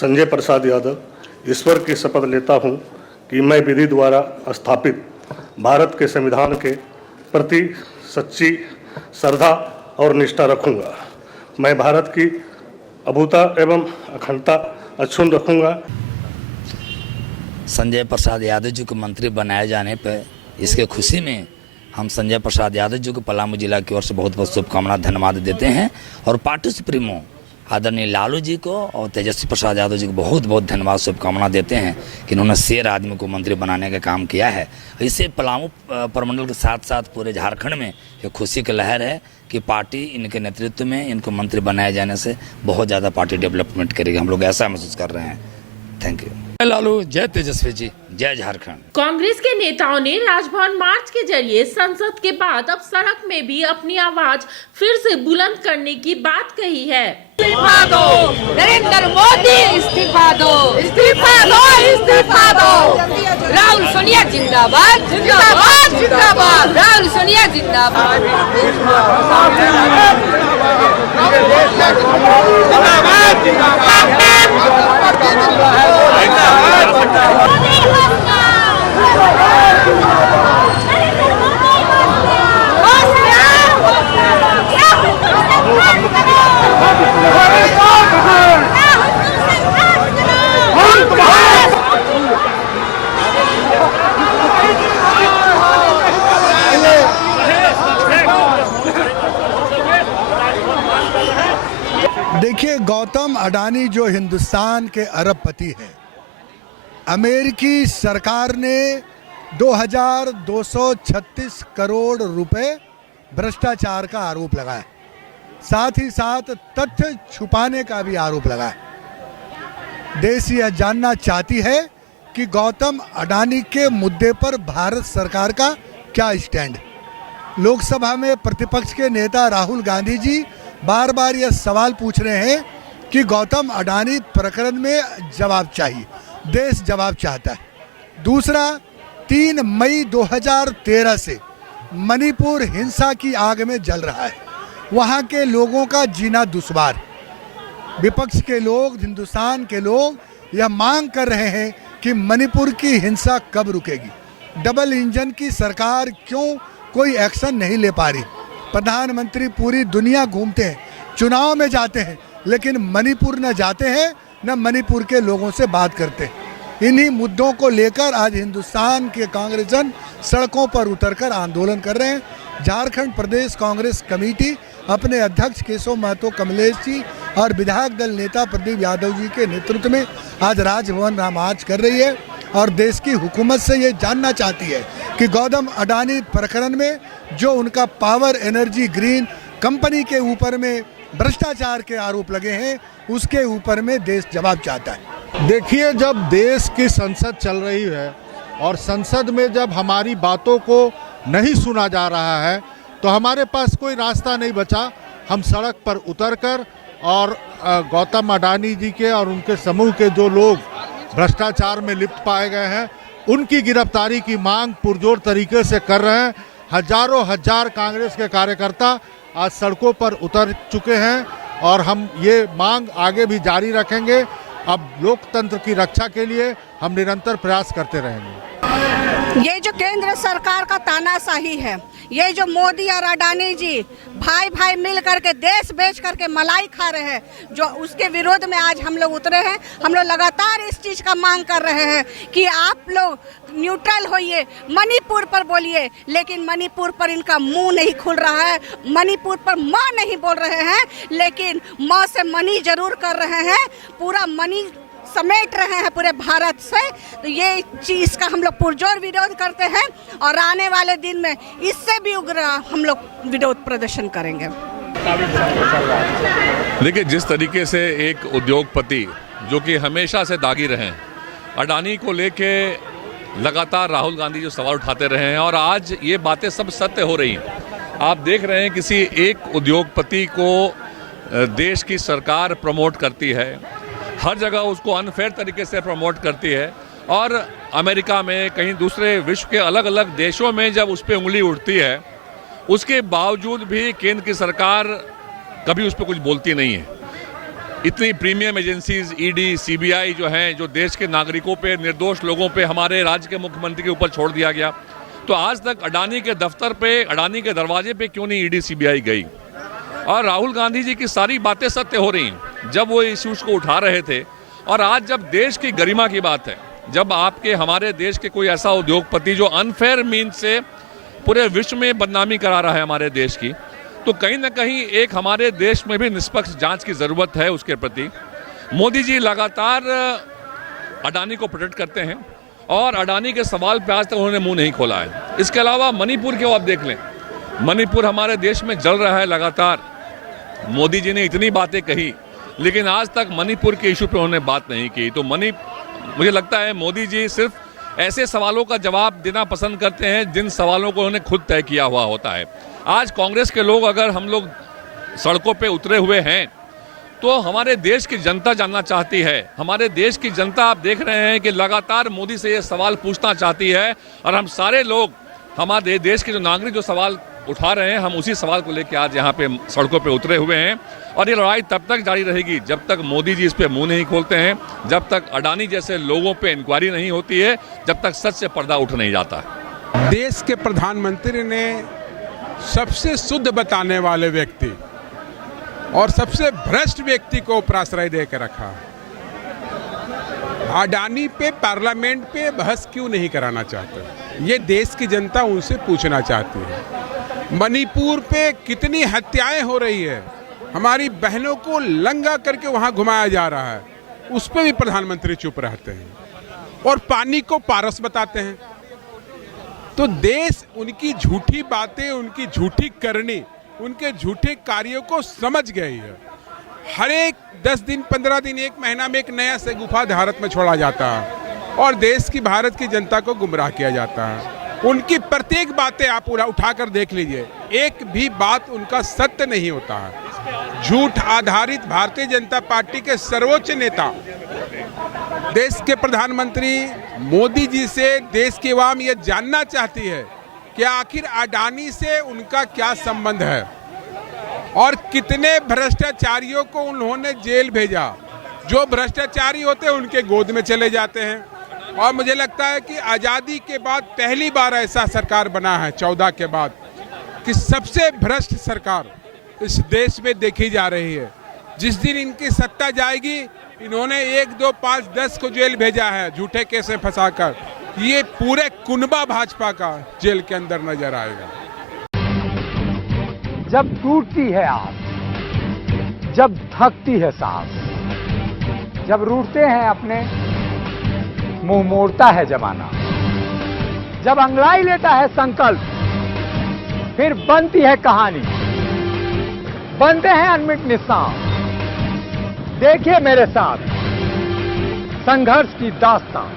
संजय प्रसाद यादव जी को मंत्री बनाए जाने पर इसके खुशी में हम संजय प्रसाद यादव जी को पलामू जिला की ओर से बहुत बहुत शुभकामनाएं धन्यवाद देते हैं और पार्टी सुप्रीमो आदरणीय लालू जी को और तेजस्वी प्रसाद यादव जी को बहुत बहुत धन्यवाद शुभकामनाएं देते हैं कि इन्होंने शेर आदमी को मंत्री बनाने का काम किया है। इससे पलामू प्रमंडल के साथ साथ पूरे झारखंड में एक खुशी की लहर है कि पार्टी इनके नेतृत्व में इनको मंत्री बनाए जाने से बहुत ज़्यादा पार्टी डेवलपमेंट करेगी। हम लोग ऐसा महसूस कर रहे हैं। Thank you. लालू, जय तेजस्वी जी, जय झारखंड। कांग्रेस के नेताओं ने राजभवन मार्च के जरिए संसद के बाद अब सड़क में भी अपनी आवाज फिर से बुलंद करने की बात कही है। इस्तीफा दो नरेंद्र मोदी, इस्तीफा दो, इस्तीफा दो, इस्तीफा दो। राहुल सोनिया जिंदाबाद, जिंदाबाद, जिंदाबाद। राहुल सोनिया जिंदाबाद, देखिए, गौतम अडानी जो हिंदुस्तान के अरबपति हैं, अमेरिकी सरकार ने 2236 करोड़ रुपए भ्रष्टाचार का आरोप लगाया, साथ ही साथ तथ्य छुपाने का भी आरोप लगाया। देश यह जानना चाहती है कि गौतम अडानी के मुद्दे पर भारत सरकार का क्या स्टैंड है। लोकसभा में प्रतिपक्ष के नेता राहुल गांधी जी बार बार यह सवाल पूछ रहे हैं कि गौतम अडानी प्रकरण में जवाब चाहिए, देश जवाब चाहता है। दूसरा, 3 मई 2013 से मणिपुर हिंसा की आग में जल रहा है, वहाँ के लोगों का जीना दुश्वार। विपक्ष के लोग, हिंदुस्तान के लोग यह मांग कर रहे हैं कि मणिपुर की हिंसा कब रुकेगी। डबल इंजन की सरकार क्यों कोई एक्शन नहीं ले पा रही। प्रधानमंत्री पूरी दुनिया घूमते हैं, चुनाव में जाते हैं, लेकिन मणिपुर न जाते हैं न मणिपुर के लोगों से बात करते हैं। इन्हीं मुद्दों को लेकर आज हिंदुस्तान के कांग्रेसजन सड़कों पर उतरकर आंदोलन कर रहे हैं। झारखंड प्रदेश कांग्रेस कमेटी अपने अध्यक्ष केशव महतो कमलेश जी और विधायक दल नेता प्रदीप यादव जी के नेतृत्व में आज राजभवन मार्च कर रही है और देश की हुकूमत से ये जानना चाहती है कि गौतम अडानी प्रकरण में जो उनका पावर एनर्जी ग्रीन कंपनी के ऊपर में भ्रष्टाचार के आरोप लगे हैं, उसके ऊपर में देश जवाब चाहता है। देखिए, जब देश की संसद चल रही है और संसद में जब हमारी बातों को नहीं सुना जा रहा है तो हमारे पास कोई रास्ता नहीं बचा। हम सड़क पर उतरकर और गौतम अडानी जी के और उनके समूह के जो लोग भ्रष्टाचार में लिप्त पाए गए हैं उनकी गिरफ्तारी की मांग पुरजोर तरीके से कर रहे हैं। हजारों हजार कांग्रेस के कार्यकर्ता आज सड़कों पर उतर चुके हैं और हम ये मांग आगे भी जारी रखेंगे। अब लोकतंत्र की रक्षा के लिए हम निरंतर प्रयास करते रहेंगे। ये जो केंद्र सरकार का तानाशाही है, ये जो मोदी और अडानी जी भाई भाई मिल करके देश बेच करके मलाई खा रहे हैं, जो उसके विरोध में आज हम लोग उतरे हैं। हम लोग लगातार इस चीज का मांग कर रहे हैं कि आप लोग न्यूट्रल होइए, मणिपुर पर बोलिए, लेकिन मणिपुर पर इनका मुंह नहीं खुल रहा है। मणिपुर पर माँ नहीं बोल रहे हैं, लेकिन माँ से मनी जरूर कर रहे हैं, पूरा मनी समेट रहे हैं पूरे भारत से। तो ये चीज का हम लोग पुरजोर विरोध करते हैं और आने वाले दिन में इससे भी उग्र हम लोग विरोध प्रदर्शन करेंगे। देखिए, जिस तरीके से एक उद्योगपति जो कि हमेशा से दागी रहे हैं, अडानी को लेके लगातार राहुल गांधी जो सवाल उठाते रहे हैं और आज ये बातें सब सत्य हो रही हैं। आप देख रहे हैं किसी एक उद्योगपति को देश की सरकार प्रमोट करती है, हर जगह उसको अनफेयर तरीके से प्रमोट करती है और अमेरिका में कहीं दूसरे विश्व के अलग अलग देशों में जब उस पर उंगली उठती है, उसके बावजूद भी केंद्र की सरकार कभी उस पर कुछ बोलती नहीं है। इतनी प्रीमियम एजेंसीज ईडी, सीबीआई जो हैं, जो देश के नागरिकों पे, निर्दोष लोगों पे, हमारे राज्य के मुख्यमंत्री के ऊपर छोड़ दिया गया, तो आज तक अडानी के दफ्तर पे, अडानी के दरवाजे पे क्यों नहीं ईडी, सीबीआई गई? और राहुल गांधी जी की सारी बातें सत्य हो रही हैं जब वो इश्यूज को उठा रहे थे। और आज जब देश की गरिमा की बात है, जब आपके हमारे देश के कोई ऐसा उद्योगपति जो अनफेयर मीन से पूरे विश्व में बदनामी करा रहा है हमारे देश की, तो कहीं ना कहीं एक हमारे देश में भी निष्पक्ष जांच की ज़रूरत है उसके प्रति। मोदी जी लगातार अडानी को प्रोटेक्ट करते हैं और अडानी के सवाल पे आज तक उन्होंने मुंह नहीं खोला है। इसके अलावा मणिपुर के आप देख लें, मणिपुर हमारे देश में जल रहा है लगातार। मोदी जी ने इतनी बातें कही लेकिन आज तक मणिपुर के इशू पे उन्होंने बात नहीं की। तो मुझे लगता है मोदी जी सिर्फ ऐसे सवालों का जवाब देना पसंद करते हैं जिन सवालों को उन्होंने खुद तय किया हुआ होता है। आज कांग्रेस के लोग, अगर हम लोग सड़कों पे उतरे हुए हैं तो हमारे देश की जनता जानना चाहती है। हमारे देश की जनता आप देख रहे हैं कि लगातार मोदी से ये सवाल पूछना चाहती है और हम सारे लोग, हमारे देश के जो नागरिक जो सवाल उठा रहे हैं, हम उसी सवाल को लेकर आज यहाँ पे सड़कों पे उतरे हुए हैं। और ये लड़ाई तब तक जारी रहेगी जब तक मोदी जी इस पे मुंह नहीं खोलते हैं, जब तक अडानी जैसे लोगों पे इंक्वायरी नहीं होती है, जब तक सच से पर्दा उठ नहीं जाता। देश के प्रधानमंत्री ने सबसे शुद्ध बताने वाले व्यक्ति और सबसे भ्रष्ट व्यक्ति को उपराश्रय देकर रखा। अडानी पे पार्लियामेंट पे बहस क्यों नहीं कराना चाहते, ये देश की जनता उनसे पूछना चाहती है। मणिपुर पे कितनी हत्याएं हो रही है, हमारी बहनों को लंगा करके वहां घुमाया जा रहा है, उस पर भी प्रधानमंत्री चुप रहते हैं और पानी को पारस बताते हैं। तो देश उनकी झूठी बातें, उनकी झूठी करनी, उनके झूठे कार्यों को समझ गई है। हर एक 10 दिन, 15 दिन, 1 महीना में एक नया शगुफा भारत में छोड़ा जाता है और देश की, भारत की जनता को गुमराह किया जाता है। उनकी प्रत्येक बातें आप पूरा उठाकर देख लीजिए, एक भी बात उनका सत्य नहीं होता है। झूठ आधारित भारतीय जनता पार्टी के सर्वोच्च नेता, देश के प्रधानमंत्री मोदी जी से देश की आवाम ये जानना चाहती है कि आखिर अडानी से उनका क्या संबंध है और कितने भ्रष्टाचारियों को उन्होंने जेल भेजा। जो भ्रष्टाचारी होते हैं उनके गोद में चले जाते हैं। और मुझे लगता है कि आज़ादी के बाद पहली बार ऐसा सरकार बना है 14 के बाद कि सबसे भ्रष्ट सरकार इस देश में देखी जा रही है। जिस दिन इनकी सत्ता जाएगी, इन्होंने 1, 2, 5, 10 को जेल भेजा है झूठे केस में फंसाकर। ये पूरे कुनबा भाजपा का जेल के अंदर नजर आएगा। जब टूटती है आस, जब थकती है सांस, जब रूठते हैं अपने, मुंह मोड़ता है जमाना, जब अंगड़ाई लेता है संकल्प, फिर बनती है कहानी, बनते हैं अनमिट निशान। देखिए मेरे साथ संघर्ष की दास्तान।